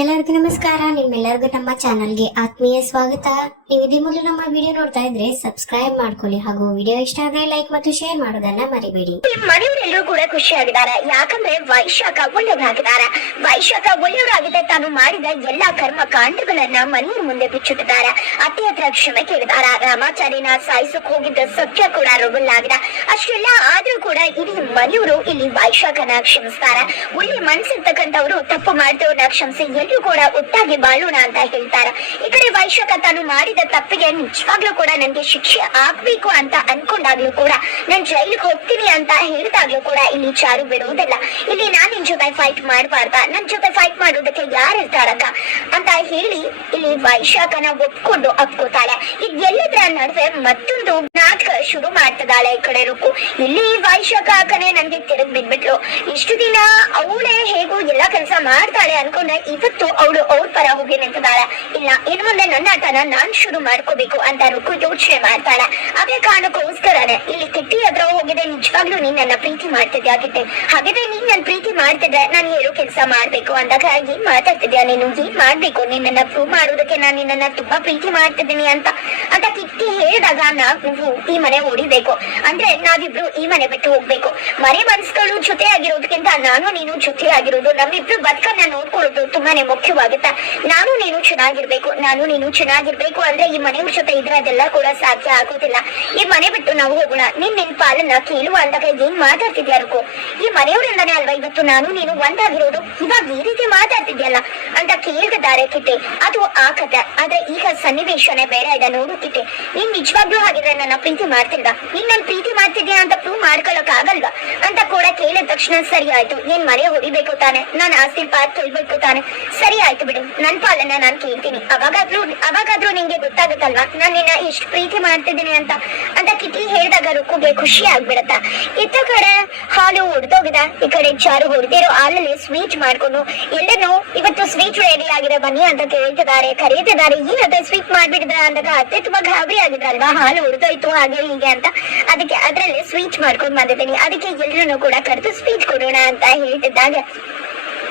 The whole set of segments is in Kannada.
ಎಲ್ಲರಿಗೂ ನಮಸ್ಕಾರ. ನಿಮ್ಮೆಲ್ಲರಿಗೂ ನಮ್ಮ ಚಾನಲ್ಗೆ ಆತ್ಮೀಯ ಸ್ವಾಗತ. ನೀವು ಇದೇ ಮೊದಲು ನಮ್ಮ ವಿಡಿಯೋ ನೋಡ್ತಾ ಇದ್ರೆ ಸಬ್ಸ್ಕ್ರೈಬ್ ಮಾಡ್ಕೊಳ್ಳಿ ಹಾಗೂ ವಿಡಿಯೋ ಇಷ್ಟ ಆದ್ರೆ ಲೈಕ್ ಮತ್ತು ಶೇರ್ ಮಾಡೋದನ್ನ ಮರಿಬೇಡಿ. ಮನೆಯವರೆಲ್ಲರೂ ಕೂಡ ಖುಷಿಯಾಗಿದ್ದಾರೆ. ಯಾಕಂದ್ರೆ ವೈಶಾಖ ಒಳ್ಳೆಯವರಾಗಿದ್ದಾರೆ. ವೈಶಾಖ ಒಳ್ಳೆಯವರಾಗಿದೆ ತಾನು ಮಾಡಿದ ಎಲ್ಲಾ ಕರ್ಮ ಕಾಂಡಗಳನ್ನ ಮನೆಯ ಮುಂದೆ ಬಿಚ್ಚುತ್ತಿದ್ದಾರೆ ಅತಿ ಹತ್ರ ಕ್ಷಮೆ ಕೇಳಿದಾರ ರಾಮಾಚಾರ್ಯನ ಸಾಯಿಸಕ್ ಹೋಗಿದ್ದ ಸತ್ಯ ಕೂಡ ಆಗಿದೆ. ಅಷ್ಟೆಲ್ಲ ಆದ್ರೂ ಕೂಡ ಇಡೀ ಮನೆಯವರು ಇಲ್ಲಿ ವೈಶಾಖನ ಕ್ಷಮಿಸ್ತಾರೆ. ಒಳ್ಳೆ ಮನ್ಸಿರ್ತಕ್ಕಂಥವ್ರು ತಪ್ಪು ಮಾಡಿದವ್ರನ್ನ ಕ್ಷಮಿಸಿ ಎಲ್ಲರೂ ಕೂಡ ಒಟ್ಟಾಗಿ ಬಾಳೋಣ ಅಂತ ಹೇಳ್ತಾರ. ಈ ಕಡೆ ವೈಶಾಖ ತಾನು ಮಾಡಿದ ತಪ್ಪಿಗೆ ನಿಜವಾಗ್ಲೂ ಕೂಡ ನನ್ಗೆ ಶಿಕ್ಷೆ ಆಗ್ಬೇಕು ಅಂತ ಅನ್ಕೊಂಡಾಗ್ಲೂ ಕೂಡ ನಾನ್ ಜೈಲಿಗೆ ಹೋಗ್ತೀನಿ ಅಂತ ಹೇಳಿದಾಗ್ಲೂ ಕೂಡ ಇಲ್ಲಿ ಚಾರು ಬಿಡುವುದಿಲ್ಲ. ಇಲ್ಲಿ ನಾನ್ ನಿನ್ ಜೊತೆ ಫೈಟ್ ಮಾಡಬಾರ್ದ, ನನ್ ಜೊತೆ ಫೈಟ್ ಮಾಡೋದಕ್ಕೆ ಯಾರು ಇರ್ತಾರಕ್ಕ? ಅಂತ ಹೇಳಿ ಇಲ್ಲಿ ವೈಶಾಖನ ಒಪ್ಕೊಂಡು ಅಪ್ಕೋತಾಳೆ. ಇದೆಲ್ಲದರ ನಡುವೆ ಮತ್ತೊಂದು ಶುರು ಮಾಡ್ತಿದ್ದಾಳೆ ಈ ಕಡೆ ರುಕ್ಕು ಇಲ್ಲಿ ವೈಶಾಖ ಅಕ್ಕನೆ ನನ್ಗೆ ತಿರುಗ್ ಬಿದ್ಬಿಟ್ಲು. ಇಷ್ಟು ದಿನ ಅವಳೇ ಹೇಗೂ ಎಲ್ಲಾ ಕೆಲಸ ಮಾಡ್ತಾಳೆ ಅನ್ಕೊಂಡೆ, ಇವತ್ತು ಅವಳು ಅವ್ರ ಪರ ಹೋಗಿ ನಿಂತಿದ್ದಾಳೆ ಇಲ್ಲ ಇನ್ ಮುಂದೆ ನನ್ನ ಆಟನ ನಾನ್ ಶುರು ಮಾಡ್ಕೋಬೇಕು ಅಂತ ರುಕ್ಕು ಯೋಚನೆ ಮಾಡ್ತಾಳ. ಅದೇ ಕಾರಣಕ್ಕೋಸ್ಕರನೇ ಇಲ್ಲಿ ಕಿಟ್ಟಿ ಹತ್ರ ಹೋಗಿದೆ ನಿಜವಾಗ್ಲೂ ನೀನ್ ನನ್ನ ಪ್ರೀತಿ ಮಾಡ್ತಿದ್ಯಾ ಆಗಿದ್ದೆ ಹಾಗಿದ್ರೆ ನೀನ್ ನನ್ ಪ್ರೀತಿ ಮಾಡ್ತಿದ್ರೆ ನಾನು ಹೇಳೋ ಕೆಲಸ ಮಾಡ್ಬೇಕು ಅಂದಾಗ ಏನ್ ಮಾತಾಡ್ತಿದ್ಯಾ ನೀನು? ಏನ್ ಮಾಡ್ಬೇಕು? ನಿನ್ನನ್ನ ಪ್ರೂವ್ ಮಾಡೋದಕ್ಕೆ ನಾನು ನಿನ್ನ ತುಂಬಾ ಪ್ರೀತಿ ಮಾಡ್ತಿದ್ದೀನಿ ಅಂತ. ಅಂತ ಕಿಟ್ಟಿ ಹೇಳಿದಾಗ ನಾವು ಈ ಹೊಡಿಬೇಕು ಅಂದ್ರೆ ನಾವಿಬ್ರು ಈ ಮನೆ ಬಿಟ್ಟು ಹೋಗ್ಬೇಕು. ಮನೆ ಮನಸ್ಸುಗಳು ಜೊತೆ ಆಗಿರೋದಕ್ಕಿಂತ ನಾನು ನೀನು ಜೊತೆ ಆಗಿರೋದು ನಮ್ಮಿಬ್ರು ಬದುಕನ್ನ ನೋಡ್ಕೊಳ್ಳೋದು ತುಂಬಾನೇ ಮುಖ್ಯವಾಗುತ್ತೆ. ನಾನು ನೀನು ಚೆನ್ನಾಗಿರ್ಬೇಕು. ನಾನು ನೀನು ಚೆನ್ನಾಗಿರ್ಬೇಕು ಅಂದ್ರೆ ಈ ಮನೆಯವ್ರ ಜೊತೆ ಇದ್ರೆ ಅದೆಲ್ಲ ಕೂಡ ಸಾಧ್ಯ ಆಗೋದಿಲ್ಲ. ಈ ಮನೆ ಬಿಟ್ಟು ನಾವು ಹೋಗೋಣ. ನಿನ್ ನಿನ್ ಪಾಲನ್ನ ಕೇಳುವ ಅಂದಾಗ ಏನ್ ಮಾತಾಡ್ತಿದ್ಯಾರು ಈ ಮನೆಯವರಿಂದಾನೇ ಅಲ್ವಾ ಇವತ್ತು ನಾನು ನೀನು ಒಂದಾಗಿರೋದು? ಇವಾಗ ಈ ರೀತಿ ಮಾತಾಡ್ತಿದ್ಯಲ್ಲ? ಅಂತ ಕೇಳ್ತಿದ್ದಾರೆ ಕಿಟ್ಟೆ. ಅದು ಆ ಕತೆ. ಆದ್ರೆ ಈಗ ಸನ್ನಿವೇಶನೇ ಬೇರೆ ಇದೆ ನೋಡು ಕಿಟ್ಟೆ. ನೀನ್ ನಿಜವಾಗ್ಲೂ ಹಾಗಿದ್ರೆ ನನ್ನ ಪ್ರೀತಿ ಮಾಡ್ತಿಲ್ಲ ನೀನ್ ನನ್ ಪ್ರೀತಿ ಮಾಡ್ತಿದ್ಯಾ ಅಂತ ಪ್ರೂವ್ ಮಾಡ್ಕೊಳಕ್ ಆಗಲ್ವಾ ಅಂತ ಕೂಡ ಕೇಳಿದ ತಕ್ಷಣ ಸರಿ ಆಯ್ತು. ನೀನ್ ಮನೆ ಹೊಡಿಬೇಕು ತಾನೆ. ನಾನ್ ಆಸ್ತಿ ಪಾತ್ ತಾನೆ. ಸರಿ ಆಯ್ತು ಬಿಡು. ನನ್ ಪಾಲನ್ನ ನಾನ್ ಕೇಳ್ತೀನಿ. ಅವಾಗಾದ್ರೂ ಅವಾಗಾದ್ರೂ ನಿಂಗೆ ಗೊತ್ತಾಗುತ್ತಲ್ವಾ? ನಾನ್ ನಿನ್ನ ಎಷ್ಟು ಪ್ರೀತಿ ಮಾಡ್ತಿದ್ದೀನಿ ಅಂತ. ಅಂತ ಕಿಟಿ ಹೇಳಿದಾಗ ರುಕ್ಕುಗೆ ಖುಷಿ ಆಗ್ಬಿಡತ್ತ. ಇತ್ತ ಕಡೆ ಹಾಲು ಹೊಡೆದೋಗಿದ ಈ ಕಡೆ ಚಾರು ಹೊಡೆದಿರೋ ಹಾಲಲ್ಲಿ ಸ್ವೀಟ್ ಮಾಡ್ಕೊಂಡು, ಎಲ್ಲನೂ ಇವತ್ತು ಸ್ವೀಟ್ ರೆಡಿ ಆಗಿದೆ ಬನ್ನಿ ಅಂತ ಕೇಳ್ತಿದ್ದಾರೆ, ಕರೀತಿದ್ದಾರೆ. ಏನಂತ ಸ್ವೀಟ್ ಮಾಡ್ಬಿಟ್ಟಿದ್ರ ಅಂದಾಗ ಅತ್ತೆ ತುಂಬಾ ಗಾಬರಿ ಆಗಿದ್ರಲ್ವಾ? ಹಾಲು ಹೊಡೆದೋಯ್ತು ಹಾಗೆ ಹೀಗೆ ಅಂತ. ಅದಕ್ಕೆ ಅದರಲ್ಲೇ ಸ್ವೀಟ್ ಮಾಡ್ಕೊಂಡು ಬಂದಿದ್ದೀನಿ. ಅದಕ್ಕೆ ಎಲ್ಲರೂ ಕೂಡ ಕರೆದು ಸ್ವೀಟ್ ಕೊಡೋಣ ಅಂತ ಹೇಳ್ತಿದ್ದಾಗ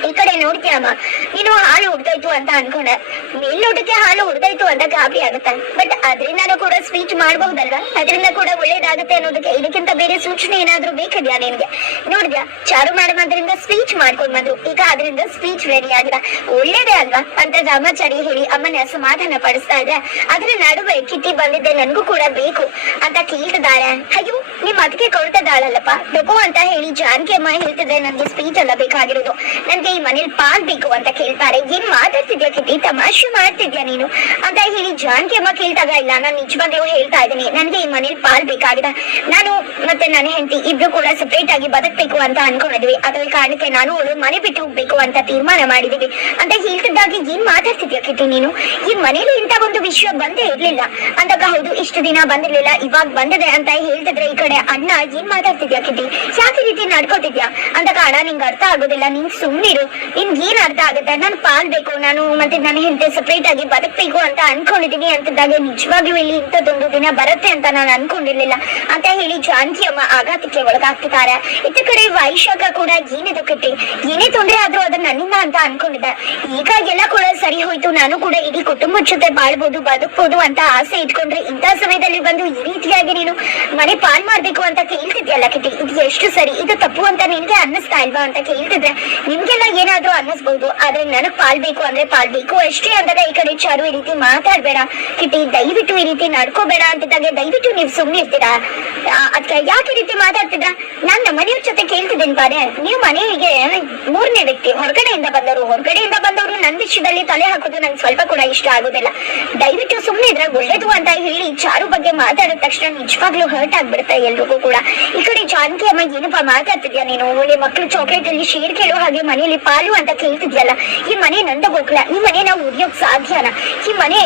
ಈ ಕಡೆ ನೋಡ್ತೀಯಮ್ಮ ನೀನು ಹಾಲು ಹುಡ್ದೋಯ್ತು ಅಂತ ಅನ್ಕೊಂಡೆ. ಮೇಲ್ನೋಟಕ್ಕೆ ಹಾಲು ಹುಡ್ದೋಯ್ತು ಅಂತ ಗಾಬರಿ ಆಗುತ್ತೆ. ಬಟ್ ಅದರಿಂದನೂ ಕೂಡ ಸ್ಪೀಚ್ ಮಾಡಬಹುದಲ್ವಾ ಅದರಿಂದ ಕೂಡ ಒಳ್ಳೇದಾಗುತ್ತೆ ಅನ್ನೋದಕ್ಕೆ ಇದಕ್ಕಿಂತ ಬೇರೆ ಸೂಚನೆ ಏನಾದ್ರೂ ಬೇಕಿದ್ಯಾ ನಿನ್ಗೆ? ನೋಡಿದ್ಯಾ, ಚಾರು ಮೇಡಮ್ ಅದರಿಂದ ಮಾಡ್ಕೊಂಡ್ ಬಂದ್ರು. ಈಗ ಅದರಿಂದ ಸ್ಪೀಚ್ ರೆಡಿ ಆಗಿಲ್ಲ. ಒಳ್ಳೇದೇ ಅಲ್ವಾ? ಅಂತ ರಾಮಾಚಾರಿ ಹೇಳಿ ಅಮ್ಮನ ಸಮಾಧಾನ ಪಡಿಸ್ತಾ ಇದ್ರೆ, ಅದ್ರ ನಡುವೆ ಕಿಟ್ಟಿ ಬಂದಿದ್ದೆ ನನ್ಗೂ ಕೂಡ ಬೇಕು ಅಂತ ಕೇಳ್ತಿದ್ದಾಳೆ. ಅಯ್ಯೋ ನಿಮ್ ಅದಕ್ಕೆ ಕೊಡ್ತಿದ್ದಾಳಲ್ಲಪ್ಪ ತಗೋ ಅಂತ ಹೇಳಿ ಜಾನಕಿ ಅಮ್ಮ ಹೇಳ್ತಿದ್ರೆ ನನ್ಗೆ ಸ್ಪೀಚ್ ಎಲ್ಲ ಬೇಕಾಗಿರೋದು. ನನ್ಗೆ ಈ ಮನೇಲಿ ಪಾಲ್ ಬೇಕು ಅಂತ ಕೇಳ್ತಾರೆ. ಏನ್ ಮಾತಾಡ್ತಿದ್ಯಾ ಕಿಟ್ಟಿ ತಮಾಷೆ ಮಾಡ್ತಿದ್ಯಾ ನೀನು? ಅಂತ ಹೇಳಿ ಜಾನಕಿ ಅಮ್ಮ ಕೇಳ್ದಾಗ ಇಲ್ಲ, ನಾನು ನಿಜವಾಗ್ಲೂ ಹೇಳ್ತಾ ಇದ್ದೀನಿ. ನನಗೆ ಈ ಮನೇಲಿ ಪಾಲ್ ಬೇಕಾಗಿದೆ. ನಾನು ಮತ್ತೆ ನನ್ನ ಹೆಂಡತಿ ಇಬ್ರು ಕೂಡ ಸಪರೇಟ್ ಆಗಿ ಬದುಕ್ಬೇಕು ಅಂತ ಅನ್ಕೊಂಡಿದ್ವಿ. ಅದ್ರ ಕಾರಣಕ್ಕೆ ನಾನು ಅವಳು ಮನೆ ಬಿಟ್ಟು ಹೋಗ್ಬೇಕು ಅಂತ ತೀರ್ಮಾನ ಮಾಡಿದೀವಿ. ಅಂತ ಹೇಳ್ತಿದ್ದಾಗ, ಏನ್ ಮಾತಾಡ್ತಿದ್ಯಾ ಕಿಟ್ಟಿ ನೀನು? ಈ ಮನೇಲಿ ಇಂತ ಒಂದು ವಿಷಯ ಬಂದೇ ಇರ್ಲಿಲ್ಲ. ಅಂದಾಗ, ಹೌದು, ಇಷ್ಟು ದಿನ ಬಂದಿರ್ಲಿಲ್ಲ, ಇವಾಗ ಬಂದಿದೆ ಅಂತ ಹೇಳ್ತಿದ್ರೆ ಈ ಕಡೆ ಅಣ್ಣ ಏನ್ ಮಾತಾಡ್ತಿದ್ಯಾ ಕಿಟ್ಟಿ ಯಾಕೆ ರೀತಿ ನಡ್ಕೋತಿದ್ಯಾ? ಅಂದಾಗ, ಅಣ್ಣ, ನಿಂಗೆ ಅರ್ಥ ಆಗೋದಿಲ್ಲ. ನೀನ್ ಸುಮ್ನಿರು ನಿನ್ಗೆ ಏನ್ ಅರ್ಥ ಆಗುತ್ತೆ? ನಾನು ಪಾಲ್ಬೇಕು ನಾನು ಮತ್ತೆ ನನ್ನ ಹೆಂಡತಿ ಸಪರೇಟ್ ಆಗಿ ಬದುಕ್ಬೇಕು ಅಂತ ಅನ್ಕೊಂಡಿದೀನಿ ಅಂತದಾಗ ನಿಜವಾಗ್ಲೂ ಇಲ್ಲಿ ಇಂಥದ್ದೊಂದು ದಿನ ಬರುತ್ತೆ ಅಂತ ನಾನು ಅನ್ಕೊಂಡಿರ್ಲಿಲ್ಲ. ಅಂತ ಹೇಳಿ ಜಾನಕಿ ಅಮ್ಮ ಆಘಾತಕ್ಕೆ ಒಳಗಾಗ್ತಿದ್ದಾರೆ. ಇತ್ತ ಕಡೆ ವೈಶಾಖ ಕೂಡ ಏನಿದು ಕಟ್ಟಿ ಏನೇ ತೊಂದರೆ ಆದ್ರೂ ಅದು ನನ್ನಿಂದ ಅಂತ ಅನ್ಕೊಂಡಿದ್ದೆ. ಈಗ ಎಲ್ಲ ಕೂಡ ಸರಿ ಹೋಯ್ತು. ನಾನು ಕೂಡ ಇಡೀ ಕುಟುಂಬದ ಜೊತೆ ಬಾಳ್ಬೋದು, ಬದುಕ್ಬೋದು ಅಂತ ಆಸೆ ಇಟ್ಕೊಂಡ್ರೆ ಇಂಥ ಸಮಯದಲ್ಲಿ ಬಂದು ಈ ರೀತಿಯಾಗಿ ನೀನು ಮನೆ ಪಾಲ್ ಮಾಡ್ಬೇಕು ಅಂತ ಕೇಳ್ತಿದ್ಯಲ್ಲ ಕಿಟಿ ಇದು ಎಷ್ಟು ಸರಿ? ಇದು ತಪ್ಪು ಅಂತ ನಿನ್ಗೆ ಅನ್ನಿಸ್ತಾ ಇಲ್ವಾ ಅಂತ ಕೇಳ್ತಿದ್ರೆ? ನಿಮ್ಗೆಲ್ಲ ಏನಾದ್ರೂ ಅನ್ನಿಸ್ಬಹುದು ಆದ್ರೆ ನನಗ್ ಪಾಳ್ಬೇಕು ಅಂದ್ರೆ ಪಾಳ್ಬೇಕು ಅಷ್ಟೇ ಅಂದಾಗ ಈ ಕಡೆ ಚಾರು ಈ ರೀತಿ ಮಾತಾಡ್ಬೇಡ. ಕಿಟಿ, ದಯವಿಟ್ಟು ಈ ರೀತಿ ನಡ್ಕೋಬೇಡ ಅಂತಿದ್ದಾಗ ದಯವಿಟ್ಟು ನೀವು ಸುಮ್ನೆ ಇರ್ತೀರಾ? ಅದಕ್ಕೆ ಯಾಕೆ ರೀತಿ ಮಾತಾಡ್ತಿದ್ರ? ನಾನ್ ನಮ್ಮ ಮನೆಯವ್ರ ಜೊತೆ ಕೇಳ್ತಿದ್ದೀನಿ ಬಾರೆ ನೀವು ಮನೆಯವರಿಗೆ ಮೂರನೇ ವ್ಯಕ್ತಿ, ಹೊರಗಡೆಯಿಂದ ಬಂದವರು ಹೊರಗಡೆಯಿಂದ ಬಂದವರು ನನ್ನ ವಿಷಯದಲ್ಲಿ ತಲೆ ಹಾಕೋದು ನಂಗೆ ಸ್ವಲ್ಪ ಕೂಡ ಇಷ್ಟ ಆಗೋದಿಲ್ಲ. ದಯವಿಟ್ಟು ಸುಮ್ನೆ ಇದ್ರೆ ಒಳ್ಳೇದು ಅಂತ ಹೇಳಿ ಚಾರು ಬಗ್ಗೆ ಮಾತಾಡಿದ ತಕ್ಷಣ ನಿಜವಾಗ್ಲೂ ಹರ್ಟ್ ಆಗ್ಬಿಡ್ತಾ ಎಲ್ರಿಗೂ ಕೂಡ. ಈ ಕಡೆ ಜಾನಕಿ ಅಮ್ಮ ಏನಪ್ಪಾ ಮಾತಾಡ್ತಿದ್ಯಾ ನೀನು? ಒಳ್ಳೆ ಮಕ್ಕಳು ಚಾಕ್ಲೇಟ್ ಅಲ್ಲಿ ಶೇರ್ ಕೇಳೋ ಹಾಗೆ ಮನೆಯಲ್ಲಿ ಪಾಲು ಅಂತ ಕೇಳ್ತಿದ್ಯಲ್ಲ? ಈ ಮನೆ ನಂದ ಗೋಕುಲ, ಈ ಮನೆ ನಾವು ಉಳಿಯೋಕ್ ಸಾಧ್ಯನ ಈ ಮನೆ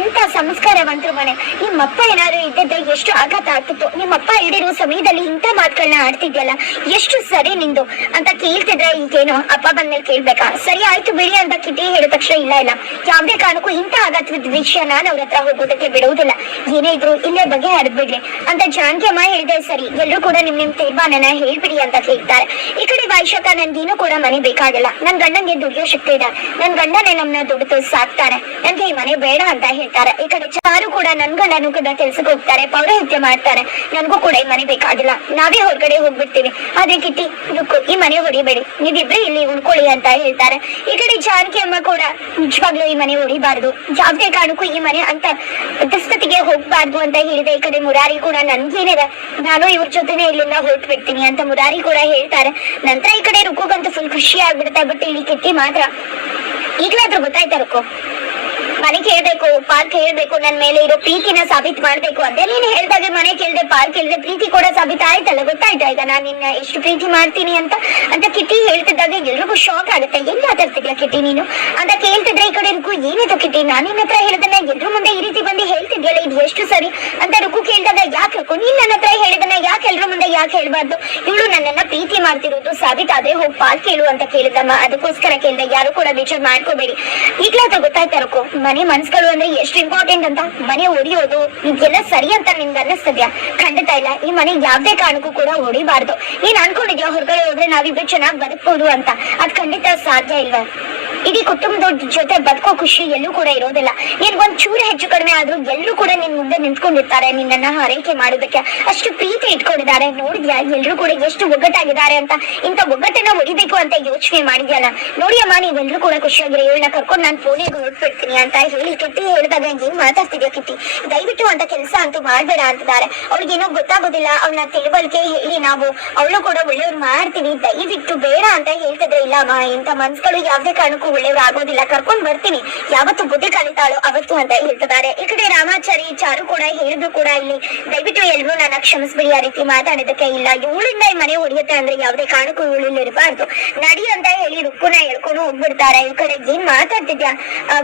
ಎಂತ ಸಂಸ್ಕಾರವಂತರು ಮನೆ? ನಿಮ್ಮ ಅಪ್ಪ ಏನಾದ್ರು ಇದ್ದಿದ್ರೆ ಎಷ್ಟು ಆಘಾತ ಆಗ್ತಿತ್ತು? ನಿಮ್ಮಪ್ಪ ಇಡಿರೋ ಸಮಯದಲ್ಲಿ ಇಂಥ ಮಾತುಗಳನ್ನ ಆಡ್ತಿದ್ಯಲ್ಲ, ಎಷ್ಟು ಸರಿ ನಿಂದು? ಅಂತ ಕೇಳ್ತಿದ್ರೆ ಈಗೇನು? ಅಪ್ಪ ಬಂದ್ಮೇಲೆ ಕೇಳ್ಬೇಕಾ? ಸರಿ ಆಯ್ತು ಬಿಡಿ ಅಂತ ಕಿಟಿ ಹೇಳಿದ ತಕ್ಷಣ ಇಲ್ಲ ಇಲ್ಲ. ಯಾವ್ದೇ ಕಾರಣಕ್ಕೂ ಇಂಥ ಆಘಾತದ ವಿಷಯ ನಾನು ಅವ್ರ ಹತ್ರ ಹೋಗೋದಕ್ಕೆ ಬಿಡುವುದಿಲ್ಲ ಏನೇ ಇದ್ರು ಇಲ್ಲೇ ಬಗ್ಗೆ ಹರಿದ್ಬಿಡ್ಲಿ ಅಂತ ಜಾನಕಿ ಅಮ್ಮ ಹೇಳಿದೆ, ಸರಿ ಎಲ್ಲರೂ ಕೂಡ ನಿಮ್ ನಿಮ್ ತೀರ್ಮಾನನ ಹೇಳ್ಬಿಡಿ ಅಂತ ಕೇಳ್ತಾರೆ. ಈ ಕಡೆ ವೈಶಾಖ ನನ್ಗೇನು ಕೂಡ ಮನೆ ಬೇಕಾಗಿಲ್ಲ. ಬೇಕಾಗಿಲ್ಲ ನನ್ ಗಂಡಂಗೆ ದುಡಿಯೋ ಶಕ್ತಿ ಇದೆ? ನನ್ ಗಂಡನೇ ನಮ್ನ ದುಡಿದು ಸಾಕ್ತಾರೆ. ನನ್ಗೆ ಈ ಮನೆ ಬೇಡ ಅಂತ ಹೇಳ್ತಾರೆ. ಈ ಕಡೆ ಚಾರು ಕೂಡ ನನ್ ಗಂಡನು ಕೂಡ ಕೆಲ್ಸಕ್ಕೆ ಹೋಗ್ತಾರೆ, ಪೌರಹಿತ್ಯ ಮಾಡ್ತಾರೆ. ನನ್ಗೂ ಕೂಡ ಈ ಮನೆ ಬೇಕಾಗಿಲ್ಲ. ನಾವೇ ಹೊರಗಡೆ ಹೋಗ್ಬಿಡ್ತೀವಿ. ಆದ್ರೆ ಕಿಟ್ಟಿ ಈ ಮನೆ ಹೊಡಿಬೇಡಿ. ನೀವಿಬ್ರೆ ಇಲ್ಲಿ ಉಳ್ಕೊಳ್ಳಿ ಅಂತ ಹೇಳ್ತಾರೆ. ಈ ಕಡೆ ಜಾನಕಿ ಅಮ್ಮ ಕೂಡ ನಿಜವಾಗ್ಲೂ ಈ ಮನೆ ಹೊಡಿಬಾರ್ದು. ಯಾವುದೇ ಕಾರಣಕ್ಕೂ ಈ ಮನೆ ಅಂತ ದುಸ್ಥಿತಿಗೆ ಹೋಗ್ಬಾರ್ದು ಅಂತ ಹೇಳಿದೆ. ಈ ಕಡೆ ಮುರಾರಿ ಕೂಡ ನನ್ಗೇನಿದೆ? ನಾನು ಇವ್ರ ಜೊತೆನೆ ಇಲ್ಲಿಂದ ಹೊರಟು ಬಿಡ್ತೀನಿ ಅಂತ ಮುರಾರಿ ಕೂಡ ಹೇಳ್ತಾರೆ. ನಂತರ ಈ ಕಡೆ ಫುಲ್ ಖುಷಿ ಆಗ್ಬಿಡುತ್ತೆ ಬಿಟ್ಟು ಇಲ್ಲಿ ಕಿಟ್ಟಿ ಮಾತ್ರ. ಈಗಲಾದ್ರೂ ಗೊತ್ತಾಯ್ತಾ ರುಕ್ಕು? ಮನೆ ಕೇಳ್ಬೇಕು ಪಾಲ್ ಕೇಳ್ಬೇಕು ನನ್ ಮೇಲೆ ಇರೋ ಪ್ರೀತಿನ ಸಾಬೀತ್ ಮಾಡ್ಬೇಕು ಅಂತ. ನೀನ್ ಹೇಳ್ದಾಗ ಮನೆ ಕೇಳ್ದೆ ಪಾಲ್ ಕೇಳ್ದೆ, ಪ್ರೀತಿ ಕೂಡ ಸಾಬೀತ್ ಆಯ್ತಲ್ಲ, ಗೊತ್ತಾಯ್ತಾ? ಈಗ ನಾನ್ ನಿನ್ನ ಎಷ್ಟು ಪ್ರೀತಿ ಮಾಡ್ತೀನಿ ಅಂತ ಅಂತ ಕಿಟ್ಟಿ ಹೇಳ್ತಿದ್ದಾಗ ಎಲ್ರಿಗೂ ಶಾಕ್ ಆಗುತ್ತೆ. ಎಲ್ಲಿ ಮಾತಾಡ್ತಿದ್ಯಾ ಕಿಟ್ಟಿ ನೀನು? ಅಂತ ಕೇಳ್ತಿದ್ರೆ ಈ ಕಡೆ ರುಕು, ಏನಿದು ಕಿಟ್ಟಿ? ನಾನು ನಿನ್ನ ಹತ್ರ ಹೇಳಿದನ್ನ ಎಲ್ರ ಮುಂದೆ ಈ ರೀತಿ ಬಂದು ಹೇಳ್ತಿದ್ಯಲ್ಲ, ಇದು ಎಷ್ಟು ಸರಿ? ಅಂತ ರುಕು ಕೇಳ್ದಾಗ, ಯಾಕೆ ರುಕು? ನೀನ್ ನನ್ನ ಹತ್ರ ಹೇಳಿದನ್ನ ಯಾಕೆ ಎಲ್ರ ಮುಂದೆ ಯಾಕೆ ಹೇಳ್ಬಾರ್ದು? ಇವಳು ನನ್ನನ್ನ ಪ್ರೀತಿ ಮಾಡ್ತಿರೋದು ಸಾಬೀತ್ ಆದ್ರೆ ಹೋಗಿ ಪಾಲ್ ಕೇಳು ಅಂತ ಕೇಳಿದಮ್ಮ ಅದಕ್ಕೋಸ್ಕರ ಕೇಳ್ದೆ, ಯಾರು ಕೂಡ ಬೇಜಾರ್ ಮಾಡ್ಕೋಬೇಡಿ. ಈಗ್ಲಾದ್ರೂ ಗೊತ್ತಾಯ್ತಾ ರುಕು? ಮನೆ ಮನ್ಸ್ಗಳು ಅಂದ್ರೆ ಎಷ್ಟು ಇಂಪಾರ್ಟೆಂಟ್ ಅಂತ. ಮನೆ ಒಡೆಯೋದು, ಇದೆಲ್ಲ ಸರಿ ಅಂತ ನಿಮ್ಗೆ ಅನ್ನಿಸ್ತದ್ಯಾ? ಖಂಡಿತ ಇಲ್ಲ. ಈ ಮನೆ ಯಾವ್ದೇ ಕಾರಣಕ್ಕೂ ಕೂಡ ಹೊಡಿಬಾರ್ದು ನೀನ್ ಅನ್ಕೊಂಡಿದ್ಯಾ, ಹೊರಗಡೆ ಹೋದ್ರೆ ನಾವಿಬ್ರು ಚೆನ್ನಾಗಿ ಬದುಕ್ಬೋದು ಅಂತ? ಅದ್ ಖಂಡಿತ ಸಾಧ್ಯ ಇಲ್ವಾ? ಇಡೀ ಕುಟುಂಬದ ಜೊತೆ ಬದುಕೋ ಖುಷಿ ಎಲ್ಲೂ ಕೂಡ ಇರೋದಿಲ್ಲ. ನೀನ್ ಒಂದ್ ಚೂರು ಹೆಚ್ಚು ಕಡಿಮೆ ಆದ್ರೂ ಎಲ್ಲರೂ ಕೂಡ ನಿನ್ ಮುಂದೆ ನಿಂತ್ಕೊಂಡಿರ್ತಾರೆ, ನಿನ್ನನ್ನ ಹರೈಕೆ ಮಾಡೋದಕ್ಕೆ. ಅಷ್ಟು ಪ್ರೀತಿ ಇಟ್ಕೊಂಡಿದ್ದಾರೆ. ನೋಡಿದ್ಯಾ? ಎಲ್ರು ಕೂಡ ಎಷ್ಟು ಒಗ್ಗಟ್ಟಾಗಿದ್ದಾರೆ ಅಂತ. ಇಂಥ ಒಗ್ಗಟ್ಟನ್ನ ಹೊಡಿಬೇಕು ಅಂತ ಯೋಚನೆ ಮಾಡಿದ್ಯಲ್ಲ. ನೋಡಿ ಅಮ್ಮ ನೀವೆಲ್ಲರೂ ಕೂಡ ಖುಷಿಯಾಗಿರಿ. ಇವಳನ್ನ ಕರ್ಕೊಂಡು ನಾನು ಫೋನಿಗೆ ಹೊರಟ್ಬಿಡ್ತೀನಿ ಅಂತ ಹೇಳಿ ಕಿಟ್ಟಿ ಹೇಳಿದಾಗ ಏನ್ ಮಾತಾಡ್ತಿದ್ಯಾ ಕಿಟ್ಟಿ? ದಯವಿಟ್ಟು ಅಂತ ಕೆಲಸ ಅಂತೂ ಮಾಡ್ಬೇಡ ಅಂತಿದ್ದಾರೆ. ಅವ್ಳಿಗೇನೋ ಗೊತ್ತಾಗೋದಿಲ್ಲ. ಅವಳನ್ನ ತಿಳುವಳಿಕೆ ಹೇಳಿ ನಾವು ಅವಳು ಕೂಡ ಒಳ್ಳೆಯವ್ರು ಮಾಡ್ತೀವಿ. ದಯವಿಟ್ಟು ಬೇಡ ಅಂತ ಹೇಳ್ತಿದ್ರೆ ಇಲ್ಲ ಅಮ್ಮ. ಇಂಥ ಮನ್ಸ್ಗಳು ಯಾವ್ದೇ ಕಾರಣಕ್ಕೂ ಒಳ್ಳೆಯವ್ರು ಆಗೋದಿಲ್ಲ, ಕರ್ಕೊಂಡ್ ಬರ್ತೀನಿ. ಯಾವತ್ತು ಬುದ್ಧಿ ಕಲಿತಾಳೋ ಅವತ್ತು ಅಂತ ಹೇಳ್ತಿದ್ದಾರೆ. ಈ ಕಡೆ ರಾಮಾಚಾರಿ ಚಾರು ಕೂಡ ಹೇಳಿದ್ರು ಕೂಡ ಇಲ್ಲಿ. ದಯವಿಟ್ಟು ಎಲ್ರು ನನ್ನ ಕ್ಷಮಿಸ್ಬಿಡಿ, ಆ ರೀತಿ ಮಾತಾಡಿದಕ್ಕೆ ಇಲ್ಲ. ಇವಳಿಂದ ಈ ಮನೆ ಹೊಡಿಯುತ್ತೆ ಅಂದ್ರೆ ಯಾವ್ದೇ ಕಾರಣಕ್ಕೂ ಇವಳು ಇರಬಾರ್ದು. ನಡಿ ಅಂತ ಹೇಳಿ ರುಕ್ಕುನ ಹೇಳ್ಕೊಂಡು ಹೋಗ್ಬಿಡ್ತಾರೆ. ಈ ಕಡೆ ಏನ್ ಮಾತಾಡ್ತಿದ್ಯಾ?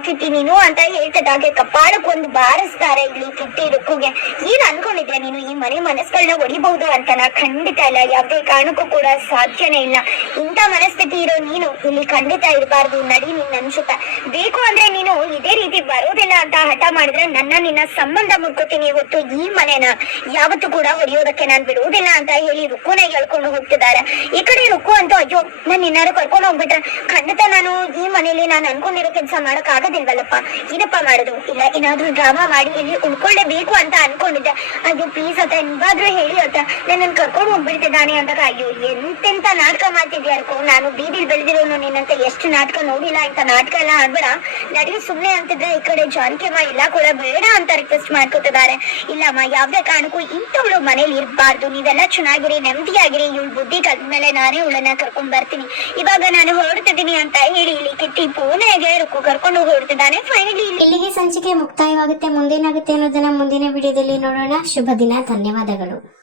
ಕಿಟ್ಟಿ, ನೀನು ಅಂತ ಹೇಳ್ತಿದ್ದಾಗೆ ಕಪಾಳಕ್ಕೆ ಒಂದು ಬಾರಿಸ್ತಾರೆ ಇಲ್ಲಿ ಕಿಟ್ಟಿ ರುಕ್ಕುಗೆ. ಏನ್ ಅನ್ಕೊಂಡಿದ್ಯಾ ನೀನು? ಈ ಮನೆ ಮನಸ್ಸುಗಳನ್ನ ಹೊಡಿಬಹುದು ನಾ ಖಂಡಿತ ಇಲ್ಲ. ಯಾವ್ದೇ ಕಾರಣಕ್ಕೂ ಕೂಡ ಸಾಧ್ಯನೇ ಇಲ್ಲ. ಇಂಥ ಮನಸ್ಥಿತಿ ಇರೋ ನೀನು ಇಲ್ಲಿ ಖಂಡಿತ ಇರಬಾರ್ದು. ನಡಿ, ನಿನ್ ಅನ್ಸುತ್ತ. ಬೇಕು ಅಂದ್ರೆ ನೀನು ಇದೇ ರೀತಿ ಬರೋದಿಲ್ಲ ಅಂತ ಹಠ ಮಾಡಿದ್ರೆ ನನ್ನ ನಿನ್ನ ಸಂಬಂಧ ಮುಟ್ಕೋತೀನಿ ಇವತ್ತು ಈ ಮನೆನ. ಯಾವತ್ತೂ ಕೂಡ ಹೊಡೆಯೋದಕ್ಕೆ ನಾನ್ ಬಿಡುವುದಿಲ್ಲ ಅಂತ ಹೇಳಿ ರುಕ್ಕುನ ಹೇಳ್ಕೊಂಡು ಹೋಗ್ತಿದ್ದಾರೆ. ಈ ಕಡೆ ರುಕ್ಕು ಅಂತೂ ಅಯ್ಯೋ, ನಾನು ನಿನ್ನಾರು ಕರ್ಕೊಂಡು ಹೋಗ್ಬಿಟ್ರೆ ಖಂಡಿತ ನಾನು ಈ ಮನೆಯಲ್ಲಿ ನಾನು ಅನ್ಕೊಂಡಿರೋ ಕೆಲಸ ಮಾಡಕ್ ಆಗೋದಿಲ್ವಲ್ಲಪ್ಪ. ಏನಪ್ಪ ಮಾಡುದು? ಇಲ್ಲ, ಏನಾದ್ರೂ ಡ್ರಾಮಾ ಮಾಡಿ ಇಲ್ಲಿ ಉಳ್ಕೊಳ್ಳೇಬೇಕು ಅಂತ ಅನ್ಕೊಂಡಿದ್ದೆ. ಅಯ್ಯೋ ಪ್ಲೀಸ್ ಅತ್ತ ನೀವಾದ್ರೂ ಹೇಳಿ ಅತ್ತ. ನನ್ನ ಕರ್ಕೊಂಡು ಹೋಗ್ಬಿಡ್ತಿದ್ದಾನೆ ಅಂದಾಗ ಅಯ್ಯೋ, ಎಂತೆಂತ ನಾಟಕ ಮಾಡ್ತಿದ್ಯಾರ್ಕೋ ನಾನು ಬೀದಿಲ್ ಬೆಳೆದಿರೋನು ನಿನ್ನಂತ ಎಷ್ಟು ನಾಟಕ ನೋಡಿಲ್ಲ ಇಂತ ನಾಟಕ ಎಲ್ಲ ಆಡ್ಬೇಡ. ನಡಿ ಸುಮ್ನೆ ಅಂತಿದ್ರೆ ಈ ಕಡೆ ಜಾನಕಿಯಮ್ಮ ಇಲ್ಲ ಕೂಡ ಬೇಡ ಅಂತ ರಿಕ್ವೆಸ್ಟ್ ಮಾಡ್ಕೊತಿದ್ದಾರೆ. ಇಲ್ಲಮ್ಮ, ಯಾವ್ದೇ ಕಾರಣಕ್ಕೂ ಇಂಥವಳು ಮನೇಲಿ ಇರಬಾರ್ದು. ನೀವೆಲ್ಲ ಚೆನ್ನಾಗಿರಿ, ನೆಮ್ಮದಿಯಾಗಿರಿ. ಇವಳು ಬುದ್ಧಿ ಕಲ್ತ್ಮೇಲೆ ನಾನೇ ಇವಳನ್ನ ಕರ್ಕೊಂಡ್ ಬರ್ತೀನಿ. ಇವಾಗ ನಾನು ಹೊರಡ್ತಿದ್ದೀನಿ ಅಂತ ಹೇಳಿ ಇಲ್ಲಿ ಕಿಟ್ಟಿ ಪೂನೆಗೆ ರುಕ್ಕು ಕರ್ಕೊಂಡು ಹೊರಡ್ತಿದ್ದಾನೆ. ಫೈನಲಿ ಇಲ್ಲಿಗೆ ಸಂಚಿಕೆ ಮುಕ್ತಾಯವಾಗುತ್ತೆ. ಮುಂದೇನಾಗುತ್ತೆ ಅನ್ನೋದನ್ನ ಮುಂದಿನ ವಿಡಿಯೋದಲ್ಲಿ ನೋಡೋಣ. ಶುಭ ದಿನ. ಧನ್ಯವಾದಗಳು.